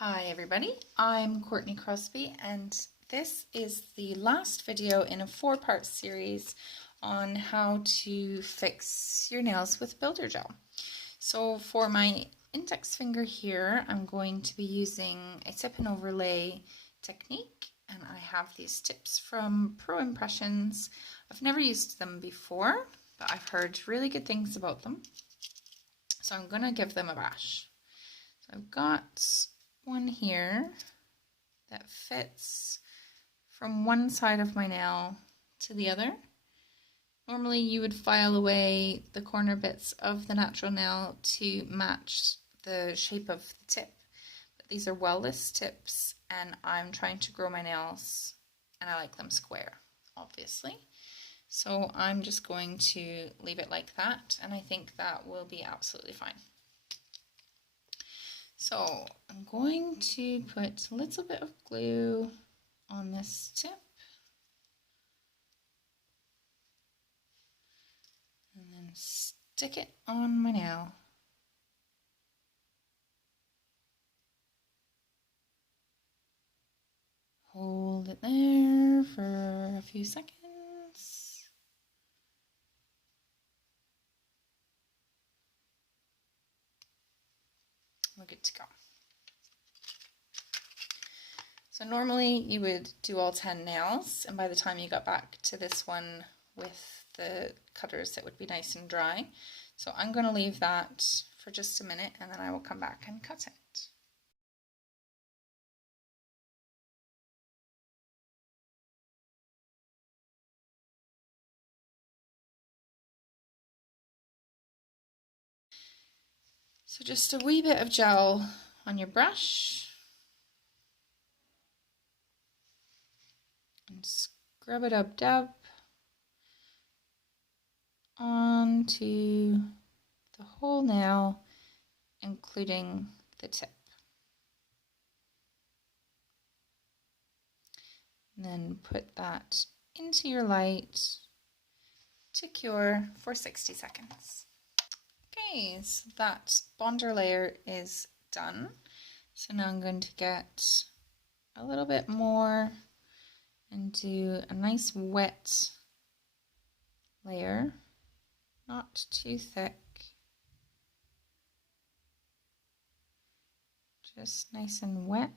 Hi everybody, I'm Courtney Crosbie and this is the last video in a 4-part series on how to fix your nails with builder gel. So for my index finger here, I'm going to be using a tip and overlay technique, and I have these tips from Pro Impressions. I've never used them before, but I've heard really good things about them. So I'm going to give them a bash. So I've got one here that fits from one side of my nail to the other. Normally you would file away the corner bits of the natural nail to match the shape of the tip, but these are well-less tips and I'm trying to grow my nails and I like them square, obviously. So I'm just going to leave it like that, and I think that will be absolutely fine. So I'm going to put a little bit of glue on this tip and then stick it on my nail. Hold it there for a few seconds. We're good to go. So normally you would do all 10 nails, and by the time you got back to this one with the cutters, it would be nice and dry. So I'm going to leave that for just a minute and then I will come back and cut it. So just a wee bit of gel on your brush and scrub it up dab onto the whole nail, including the tip. And then put that into your light to cure for 60 seconds. Okay, so that bonder layer is done. So now I'm going to get a little bit more and do a nice wet layer, not too thick, just nice and wet.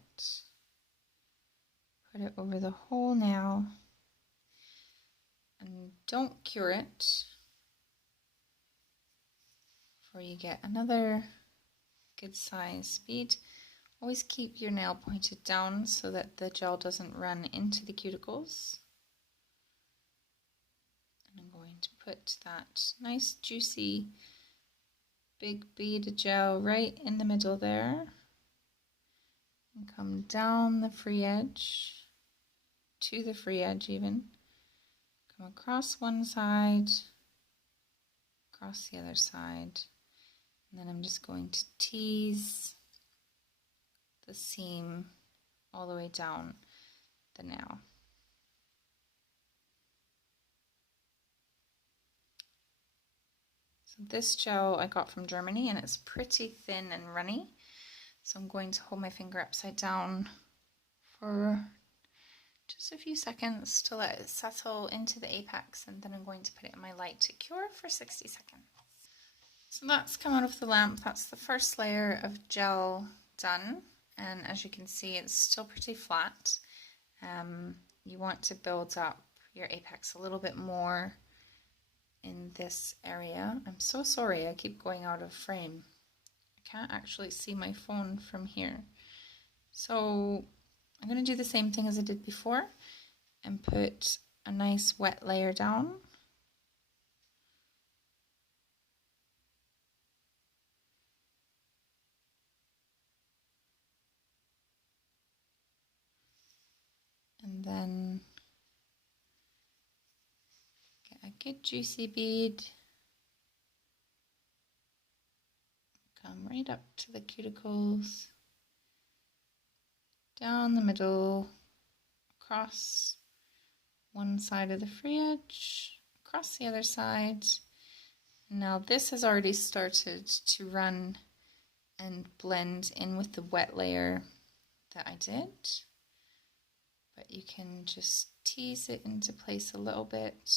Put it over the whole nail and don't cure it before you get another good size bead. Always keep your nail pointed down so that the gel doesn't run into the cuticles. And I'm going to put that nice juicy big bead of gel right in the middle there. And come down the free edge, to the free edge even. Come across one side, across the other side. And then I'm just going to tease the seam all the way down the nail. So this gel I got from Germany and it's pretty thin and runny. So I'm going to hold my finger upside down for just a few seconds to let it settle into the apex, and then I'm going to put it in my light to cure for 60 seconds. So that's come out of the lamp. That's the first layer of gel done, and as you can see it's still pretty flat. You want to build up your apex a little bit more in this area. I'm so sorry, I keep going out of frame. I can't actually see my phone from here. So I'm going to do the same thing as I did before and put a nice wet layer down. And then get a good juicy bead. Come right up to the cuticles, down the middle, across one side of the free edge, across the other side. Now this has already started to run and blend in with the wet layer that I did, but you can just tease it into place a little bit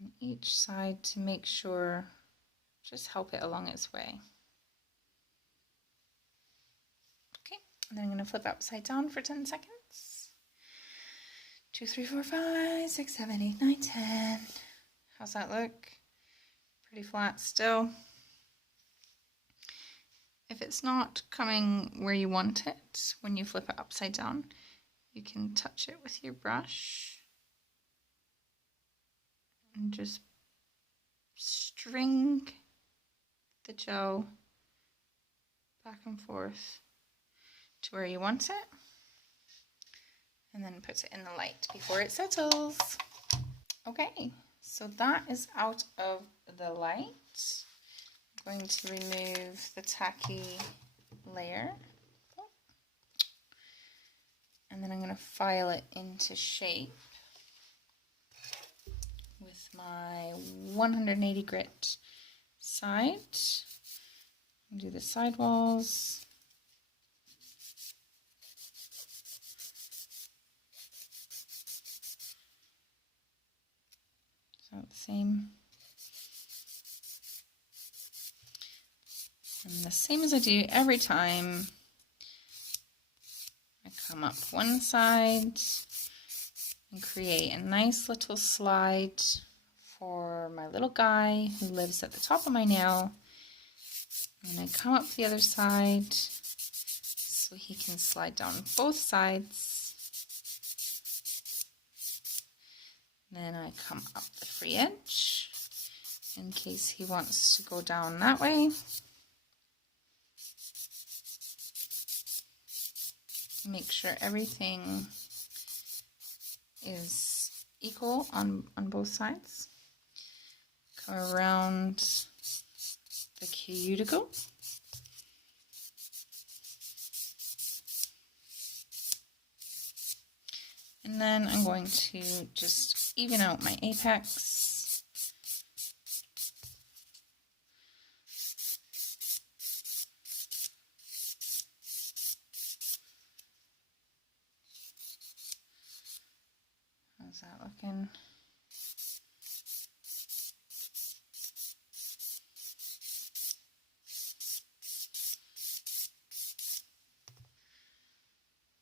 on each side to make sure, just help it along its way. Okay, and then I'm going to flip upside down for 10 seconds. 2, 3, 4, 5, 6, 7, 8, 9, 10. How's that look? Pretty flat still. If it's not coming where you want it when you flip it upside down, you can touch it with your brush and just string the gel back and forth to where you want it, and then put it in the light before it settles. Okay, so that is out of the light. I'm going to remove the tacky layer, and then I'm going to file it into shape with my 180 grit side. Do the side walls. So the same. And the same as I do every time, I come up one side and create a nice little slide for my little guy who lives at the top of my nail. And I come up the other side so he can slide down both sides. Then I come up the free edge in case he wants to go down that way. Make sure everything is equal on both sides. Come around the cuticle. And then I'm going to just even out my apex. How's that looking?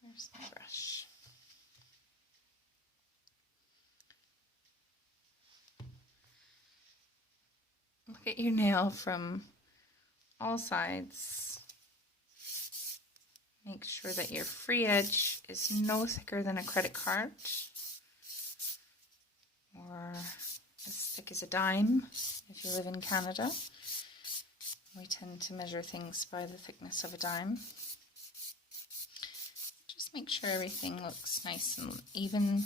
There's my brush. Look at your nail from all sides. Make sure that your free edge is no thicker than a credit card or as thick as a dime if you live in Canada. We tend to measure things by the thickness of a dime. Just make sure everything looks nice and even.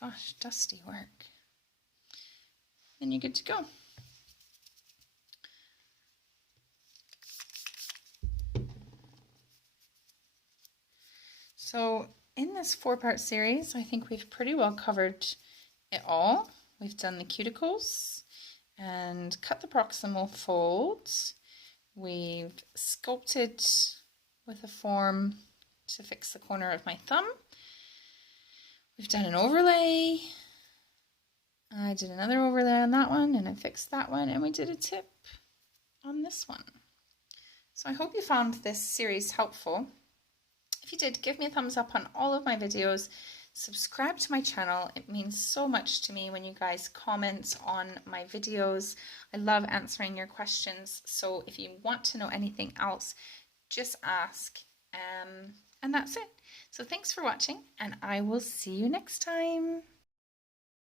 Gosh, dusty work. Then you're good to go. So in this 4-part series, I think we've pretty well covered it all. We've done the cuticles and cut the proximal folds. We've sculpted with a form to fix the corner of my thumb. We've done an overlay. I did another overlay on that one, and I fixed that one, and we did a tip on this one. So I hope you found this series helpful. If you did, give me a thumbs up on all of my videos. Subscribe to my channel. It means so much to me when you guys comment on my videos. I love answering your questions. So if you want to know anything else, just ask. And that's it. So thanks for watching, and I will see you next time.